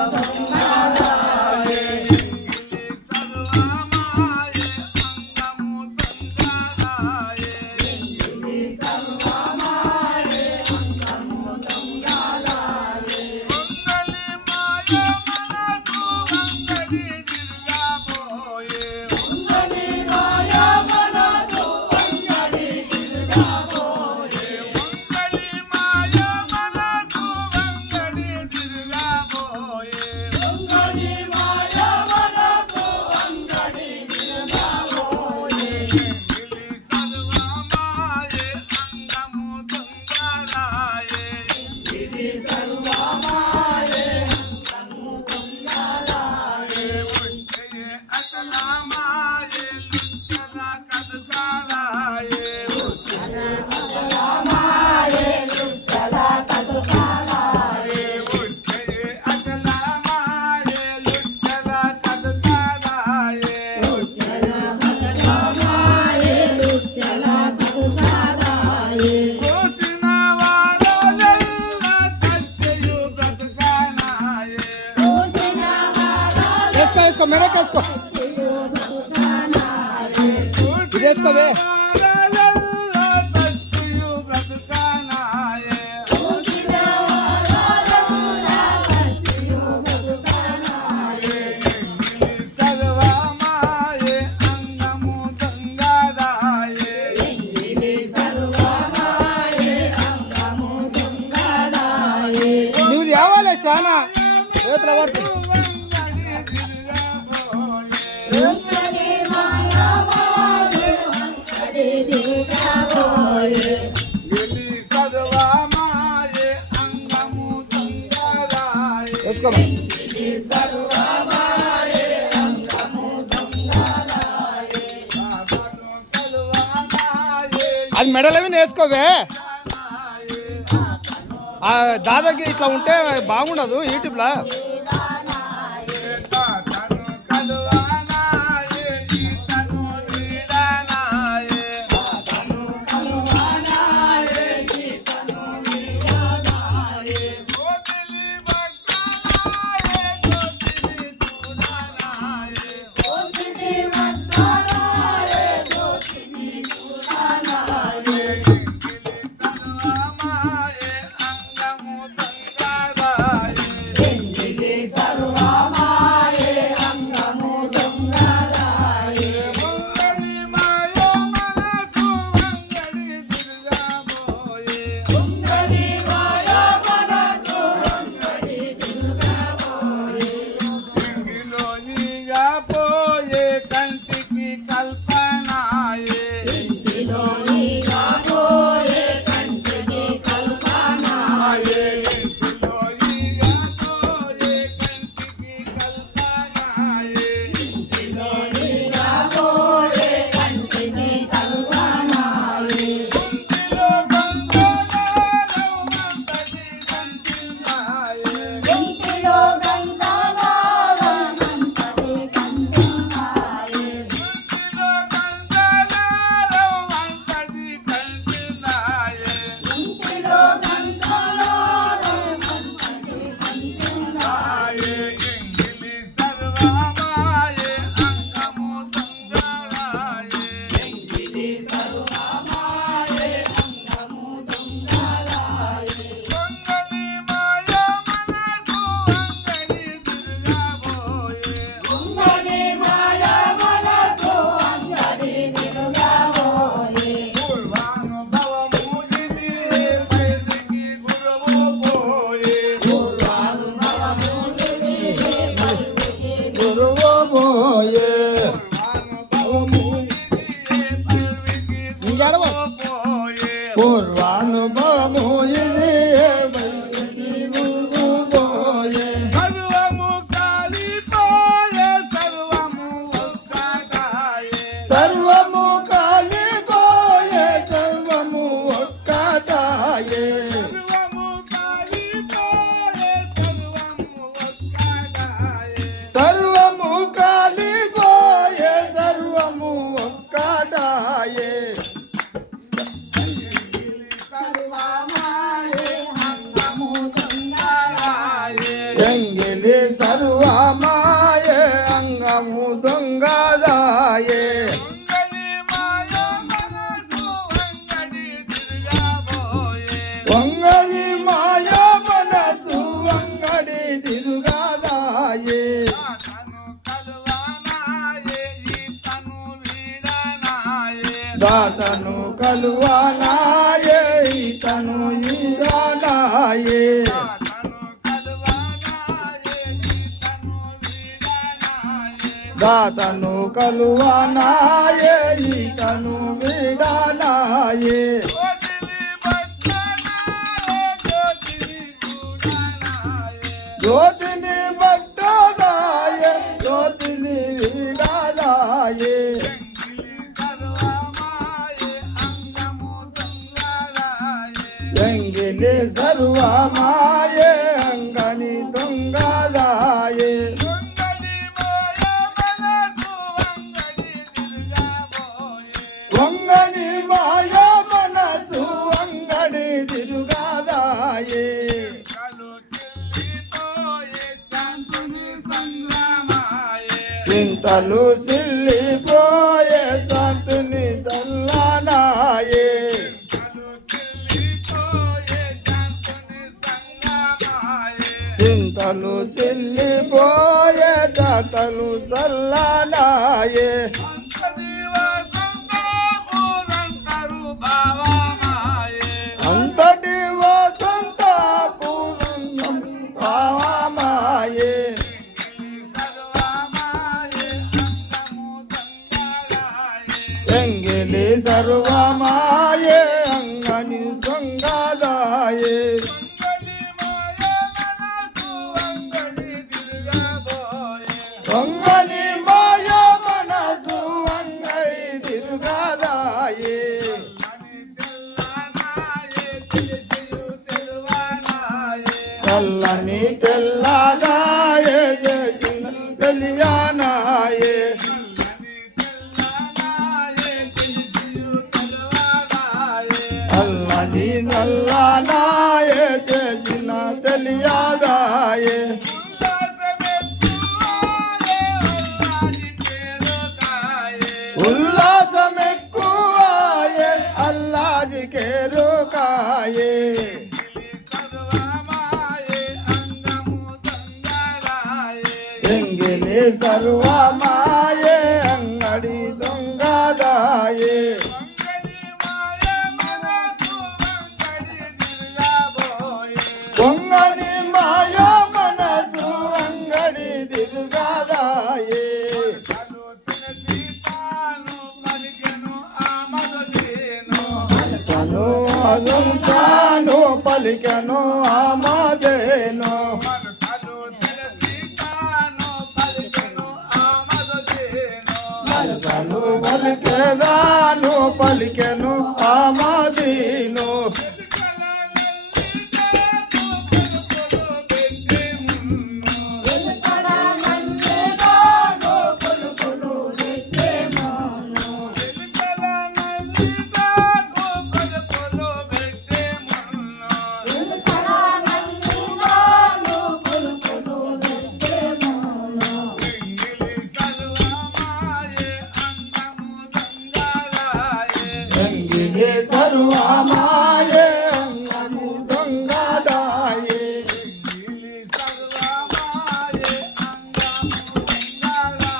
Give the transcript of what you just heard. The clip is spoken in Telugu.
我同。తేవాలి చేతుల పడుతుంది అది మెడలవి వేసుకోవే. దాదాకి ఇట్లా ఉంటే బాగుండదు యూట్యూబ్లో. Yeah. కలువానాయే ఇతను ఈడానాయే దాతను కలువానాయే తను విడానాయే జ్యోతిని సర్వమాయే అంగని దొంగదాయే వంగని మాయ మనసు అంగడి తిరుగాదాయే. చింతలు సిల్లిపోయే జాతలు సల్లానాయే. అంతటి వసంత పూర్ణం భావమాయే. ఎంగిలి సర్వమాయే. అల్లాజికే రోకాయే. ఎంగిలి సర్వమాయే. I'm.